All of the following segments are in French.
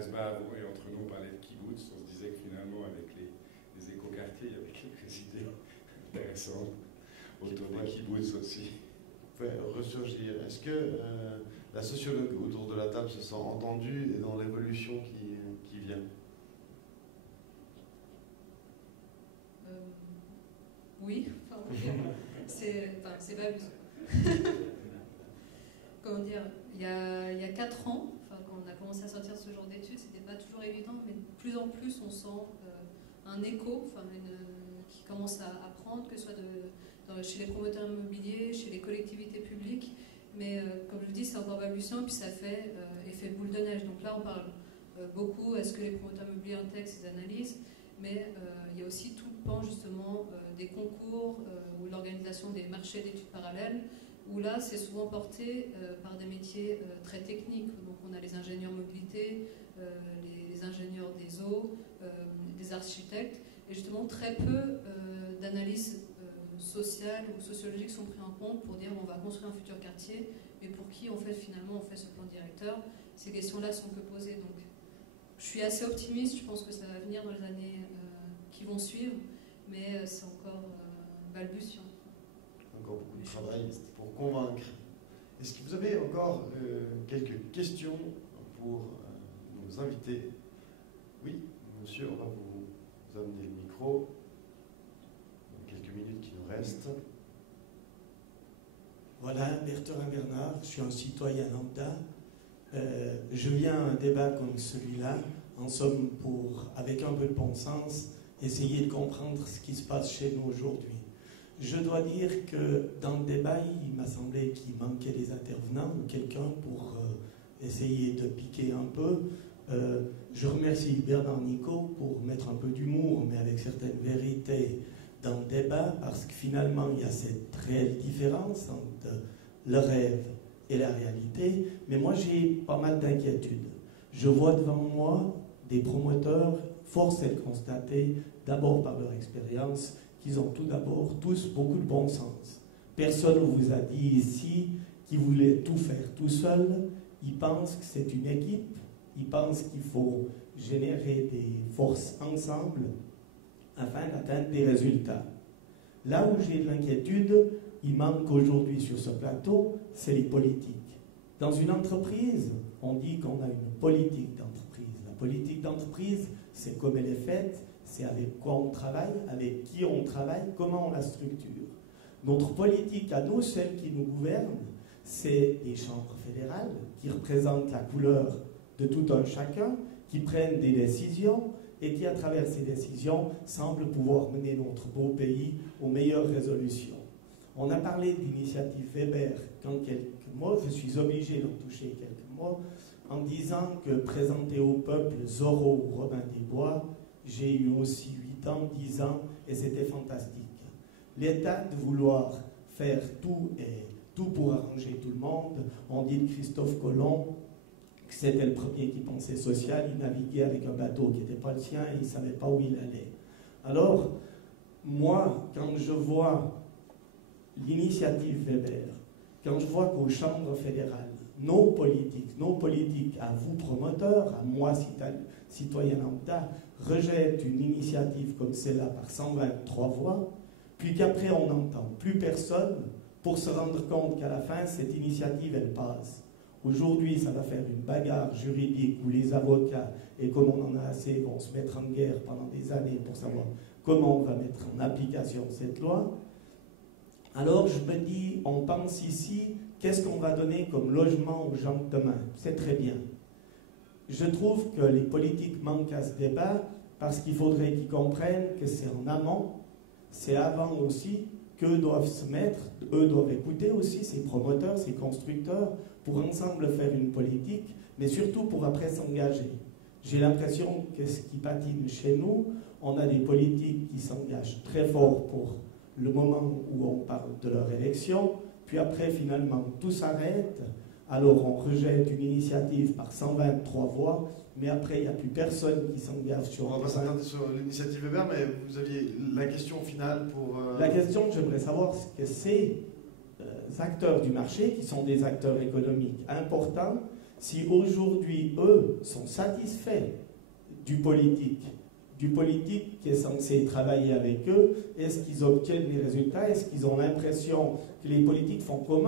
Asma et entre nous, on parlait de kibbutz. On se disait que finalement, avec les écoquartiers, il y avait quelques idées intéressantes autour des kibbutz aussi. Ressurgir. Est-ce que la sociologue autour de la table se sent entendue dans l'évolution qui vient? Oui, c'est pas comment dire, il y a 4 ans, quand on a commencé à sortir ce genre d'études, c'était pas toujours évident, mais de plus en plus on sent un écho qui commence à prendre, que ce soit chez les promoteurs immobiliers, chez les collectivités publiques, mais comme je vous dis, c'est encore balbutiant, et puis ça fait effet boule de neige. Donc là, on parle beaucoup, est-ce que les promoteurs immobiliers intègrent ces analyses, mais il y a aussi tout le pan justement des concours ou l'organisation des marchés d'études parallèles, où là, c'est souvent porté par des métiers très techniques. Donc on a les ingénieurs mobilité, les ingénieurs des eaux, des architectes, et justement très peu d'analyses sociales ou sociologiques sont pris en compte pour dire on va construire un futur quartier, mais pour qui en fait finalement on fait ce plan directeur. Ces questions-là sont peu posées. Donc je suis assez optimiste, je pense que ça va venir dans les années qui vont suivre, mais c'est encore balbutiant. Encore beaucoup de travail pour convaincre. Est-ce que vous avez encore quelques questions pour nos invités? Oui, monsieur, on va vous amener le micro. Quelques minutes qui nous restent. Voilà, Bertrand Bernard, je suis un citoyen lambda. Je viens à un débat comme celui-là, en somme, pour, avec un peu de bon sens, essayer de comprendre ce qui se passe chez nous aujourd'hui. Je dois dire que dans le débat, il m'a semblé qu'il manquait des intervenants ou quelqu'un pour essayer de piquer un peu. Je remercie Bernard Nicot pour mettre un peu d'humour, mais avec certaines vérités dans le débat, parce que finalement, il y a cette réelle différence entre le rêve et la réalité. Mais moi, j'ai pas mal d'inquiétudes. Je vois devant moi des promoteurs, force est de constater, d'abord par leur expérience, qu'ils ont tout d'abord tous beaucoup de bon sens. Personne ne vous a dit ici qu'ils voulaient tout faire tout seul. Ils pensent que c'est une équipe. Ils pensent qu'il faut générer des forces ensemble afin d'atteindre des résultats. Là où j'ai de l'inquiétude, il manque aujourd'hui sur ce plateau, c'est les politiques. Dans une entreprise, on dit qu'on a une politique d'entreprise. La politique d'entreprise, c'est comme elle est faite, c'est avec quoi on travaille, avec qui on travaille, comment on la structure. Notre politique à nous, celle qui nous gouverne, c'est les chambres fédérales qui représentent la couleur de tout un chacun, qui prennent des décisions et qui, à travers ces décisions, semblent pouvoir mener notre beau pays aux meilleures résolutions. On a parlé d'initiative Weber quand quelques mots, je suis obligé d'en toucher quelques mots, en disant que présenter au peuple Zorro ou Robin des Bois, j'ai eu aussi 8 ans, 10 ans, et c'était fantastique. L'état de vouloir faire tout et tout pour arranger tout le monde, on dit de Christophe Colomb que c'était le premier qui pensait social, il naviguait avec un bateau qui n'était pas le sien et il ne savait pas où il allait. Alors, moi, quand je vois l'initiative Weber, quand je vois qu'aux chambres fédérales, nos politiques, à vous promoteurs, à moi citoyen lambda, rejettent une initiative comme celle-là par 123 voix, puis qu'après on n'entend plus personne pour se rendre compte qu'à la fin, cette initiative, elle passe. Aujourd'hui, ça va faire une bagarre juridique où les avocats, et comme on en a assez, vont se mettre en guerre pendant des années pour savoir comment on va mettre en application cette loi. Alors je me dis, on pense ici, qu'est-ce qu'on va donner comme logement aux gens de demain? C'est très bien. Je trouve que les politiques manquent à ce débat parce qu'il faudrait qu'ils comprennent que c'est en amont, c'est avant aussi qu'eux doivent se mettre, eux doivent écouter aussi ces promoteurs, ces constructeurs, pour ensemble faire une politique, mais surtout pour après s'engager. J'ai l'impression que ce qui patine chez nous, on a des politiques qui s'engagent très fort pour le moment où on parle de leur élection, puis après finalement tout s'arrête, alors on rejette une initiative par 123 voix, mais après il n'y a plus personne qui s'engage sur... On va pas s'attarder sur l'initiative Weber, mais vous aviez la question finale pour... La question, j'aimerais savoir ce que ces acteurs du marché, qui sont des acteurs économiques importants, Si aujourd'hui, eux, sont satisfaits du politique qui est censé travailler avec eux, est-ce qu'ils obtiennent les résultats? Est-ce qu'ils ont l'impression que les politiques font comme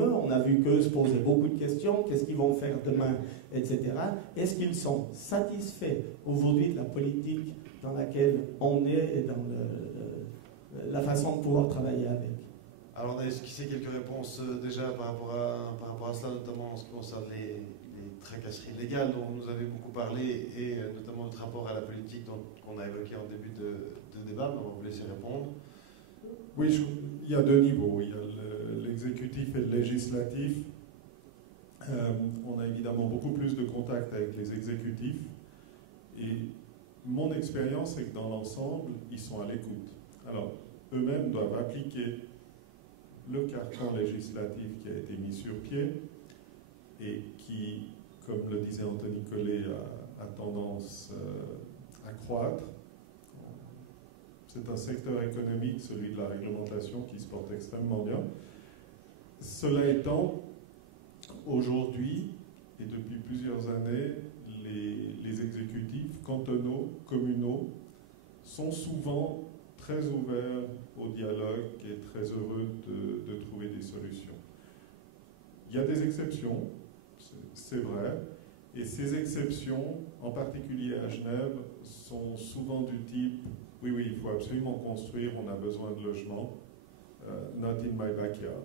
eux? On a vu qu'eux se posaient beaucoup de questions, qu'est-ce qu'ils vont faire demain, etc. Est-ce qu'ils sont satisfaits aujourd'hui de la politique dans laquelle on est et dans la façon de pouvoir travailler avec? Alors on a esquissé quelques réponses déjà par rapport à cela, notamment en ce qui concerne les tracasseries légales dont vous nous avez beaucoup parlé, et notamment notre rapport à la politique qu'on a évoqué en début de débat, mais on va vous laisser répondre. Oui, il y a deux niveaux. Il y a l'exécutif et le législatif. On a évidemment beaucoup plus de contact avec les exécutifs. Et mon expérience, c'est que dans l'ensemble, ils sont à l'écoute. Alors, eux-mêmes doivent appliquer le carcan législatif qui a été mis sur pied et qui, comme le disait Anthony Collet, a tendance à croître. C'est un secteur économique, celui de la réglementation, qui se porte extrêmement bien. Cela étant, aujourd'hui, et depuis plusieurs années, les exécutifs cantonaux, communaux, sont souvent très ouverts au dialogue et très heureux de trouver des solutions. Il y a des exceptions, c'est vrai, et ces exceptions, en particulier à Genève, sont souvent du type « oui, il faut absolument construire, on a besoin de logements, not in my backyard ».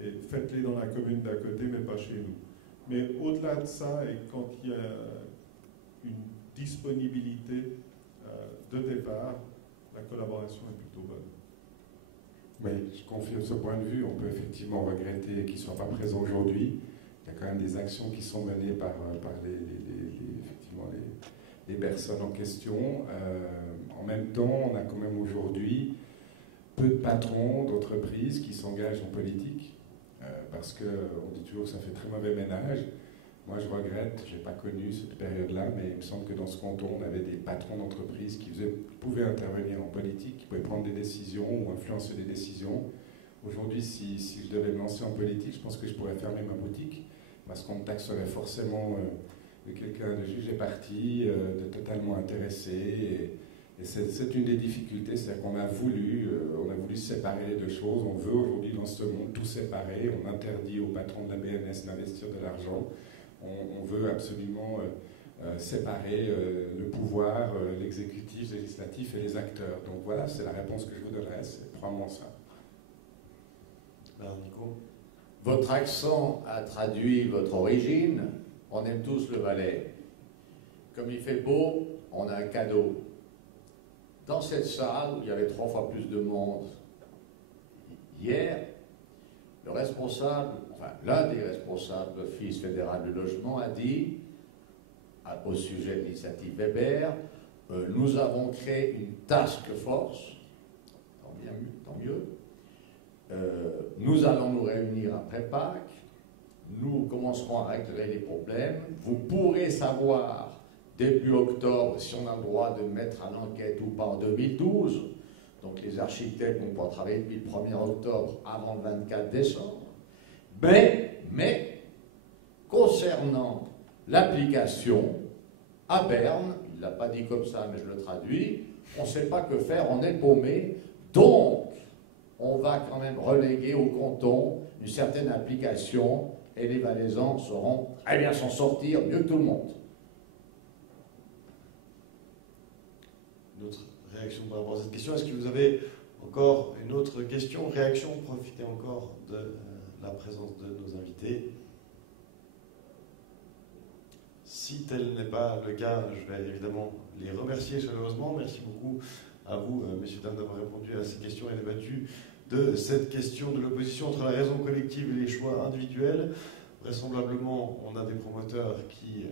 Et faites-les dans la commune d'à côté, mais pas chez nous. Mais au-delà de ça, et quand il y a une disponibilité de départ, la collaboration est plutôt bonne. Oui, je confirme ce point de vue. On peut effectivement regretter qu'ils ne soient pas présents aujourd'hui. Il y a quand même des actions qui sont menées par effectivement les personnes en question. En même temps, on a quand même aujourd'hui peu de patrons d'entreprises qui s'engagent en politique, parce qu'on dit toujours que ça fait très mauvais ménage. Moi, je regrette, je n'ai pas connu cette période-là, mais il me semble que dans ce canton, on avait des patrons d'entreprises qui pouvaient intervenir en politique, qui pouvaient prendre des décisions ou influencer des décisions. Aujourd'hui, si je devais me lancer en politique, je pense que je pourrais fermer ma boutique, parce qu'on me taxerait forcément de quelqu'un de jugé parti, de totalement intéressé. Et c'est une des difficultés, c'est qu'on a voulu séparer les deux choses. On veut aujourd'hui dans ce monde tout séparer. On interdit aux patrons de la BNS d'investir de l'argent. On veut absolument séparer le pouvoir, l'exécutif, le législatif et les acteurs. Donc voilà, c'est la réponse que je vous donnerai, c'est probablement ça. Alors Nico ? Votre accent a traduit votre origine. On aime tous le Valais. Comme il fait beau, on a un cadeau. Dans cette salle, où il y avait 3 fois plus de monde hier, le responsable, enfin l'un des responsables de l'Office fédéral du logement a dit, au sujet de l'initiative Weber, nous avons créé une task force, tant mieux, nous allons nous réunir après Pâques, nous commencerons à régler les problèmes, vous pourrez savoir début octobre si on a le droit de mettre à l'enquête ou pas en 2012. Donc les architectes vont pouvoir travailler depuis le 1er octobre avant le 24 décembre. Mais concernant l'application, à Berne, il ne l'a pas dit comme ça, mais je le traduis, on ne sait pas que faire, on est paumé, donc on va quand même reléguer au canton une certaine application et les Valaisans sauront très bien s'en sortir mieux que tout le monde. D'autres réactions par rapport à cette question? Est-ce que vous avez encore une autre question, réaction? Profitez encore de la présence de nos invités. Si tel n'est pas le cas, je vais évidemment les remercier chaleureusement. Merci beaucoup à vous, messieurs, dames, d'avoir répondu à ces questions et débattu de cette question de l'opposition entre la raison collective et les choix individuels. Vraisemblablement, on a des promoteurs qui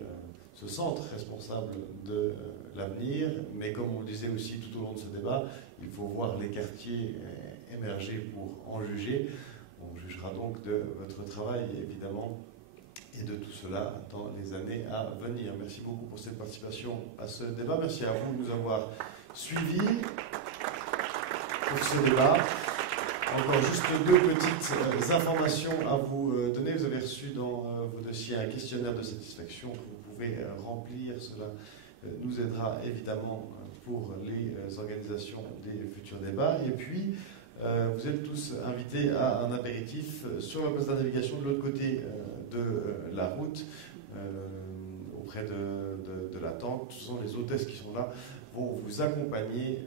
se sentent responsables de l'avenir, mais comme on le disait aussi tout au long de ce débat, il faut voir les quartiers émerger pour en juger. On jugera donc de votre travail, évidemment, et de tout cela dans les années à venir. Merci beaucoup pour cette participation à ce débat. Merci à vous de nous avoir suivis pour ce débat. Encore juste deux petites informations à vous donner. Vous avez reçu dans vos dossiers un questionnaire de satisfaction que vous pouvez remplir. Cela nous aidera évidemment pour les organisations des futurs débats. Et puis, vous êtes tous invités à un apéritif sur la place de navigation de l'autre côté de la route, auprès de la tente. Ce sont les hôtesses qui sont là, vont vous accompagner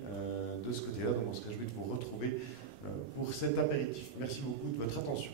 de ce côté-là. Donc on se réjouit de vous retrouver pour cet apéritif. Merci beaucoup de votre attention.